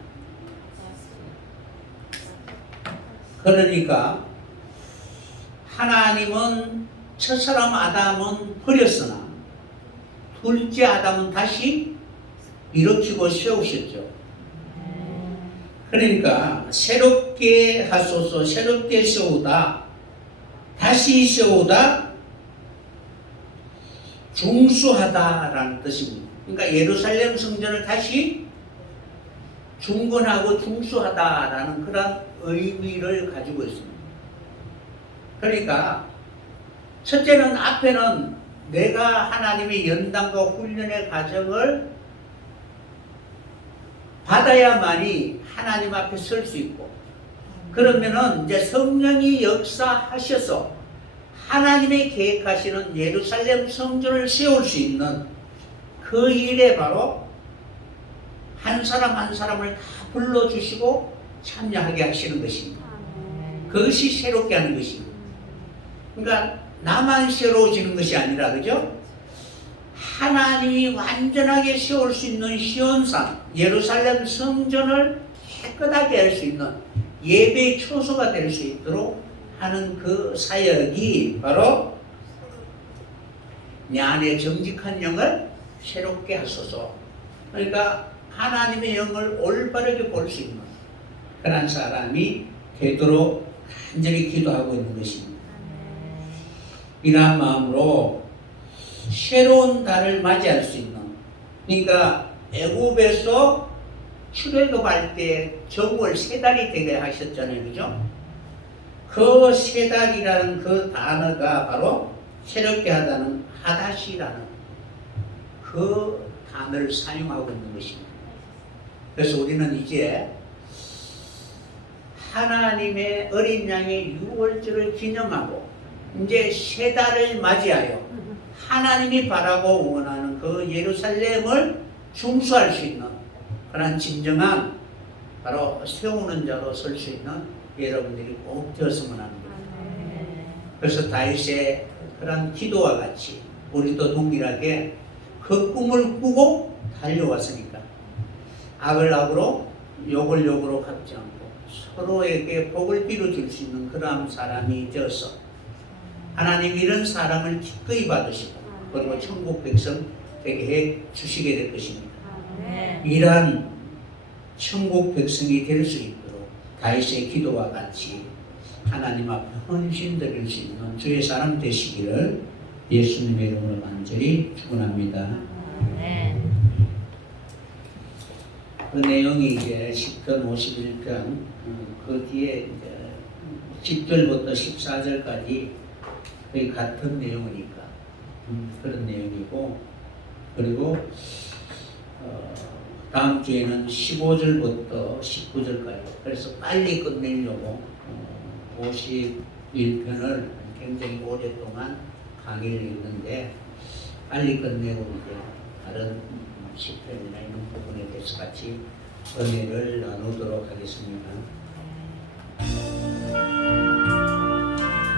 그러니까 하나님은 첫사람 아담은 버렸으나 둘째 아담은 다시 일으키고 세우셨죠. 그러니까 새롭게 하소서, 새롭게 세우다, 다시 세우다, 중수하다라는 뜻입니다. 그러니까 예루살렘 성전을 다시 중건하고 중수하다라는 그런 의미를 가지고 있습니다. 그러니까 첫째는 앞에는 내가 하나님의 연단과 훈련의 과정을 받아야만이 하나님 앞에 설 수 있고, 그러면은 이제 성령이 역사하셔서 하나님의 계획하시는 예루살렘 성전을 세울 수 있는 그 일에 바로 한 사람 한 사람을 다 불러주시고 참여하게 하시는 것입니다. 그것이 새롭게 하는 것입니다. 그러니까 나만 새로워지는 것이 아니라, 그죠? 하나님이 완전하게 세울 수 있는 시온산 예루살렘 성전을 깨끗하게 할 수 있는 예배의 초소가 될 수 있도록 하는 그 사역이 바로 내 안에 정직한 영을 새롭게 하소서. 그러니까 하나님의 영을 올바르게 볼 수 있는 그런 사람이 되도록 간절히 기도하고 있는 것입니다. 이러한 마음으로 새로운 달을 맞이할 수 있는, 그러니까 애굽에서 출애굽할 때 정월 3달이 되게 하셨잖아요, 그죠? 그 3달이라는 그 단어가 바로 새롭게 하다는 하다시라는 그 단어를 사용하고 있는 것입니다. 그래서 우리는 이제 하나님의 어린 양의 유월절을 기념하고 이제 3달을 맞이하여 하나님이 바라고 원하는 그 예루살렘을 중수할 수 있는 그런 진정한 바로 세우는 자로 설 수 있는 여러분들이 꼭 되었으면 합니다. 그래서 다윗의 그런 기도와 같이 우리도 동일하게 그 꿈을 꾸고 달려왔으니까 악을 악으로 욕을 욕으로 갚지 않고 서로에게 복을 빌어줄 수 있는 그런 사람이 되어서 하나님 이런 사람을 기꺼이 받으시고 그리고 천국 백성 되게 해 주시게 될 것입니다. 이러한 천국 백성이 될 수 있도록 다윗의 기도와 같이 하나님 앞에 헌신드릴 수 있는 주의 사람 되시기를 예수님의 이름으로 간절히 축원합니다. 그 내용이 이제 10편 51편 그 뒤에 이제 10절부터 14절까지 거의 같은 내용이니까 그런 내용이고, 그리고 다음 주에는 15절부터 19절까지, 그래서 빨리 끝내려고 51편을 굉장히 오랫동안 강의를 했는데 빨리 끝내고 이제 다른 10편이나 이런 부분에 대해서 같이 은혜를 나누도록 하겠습니다.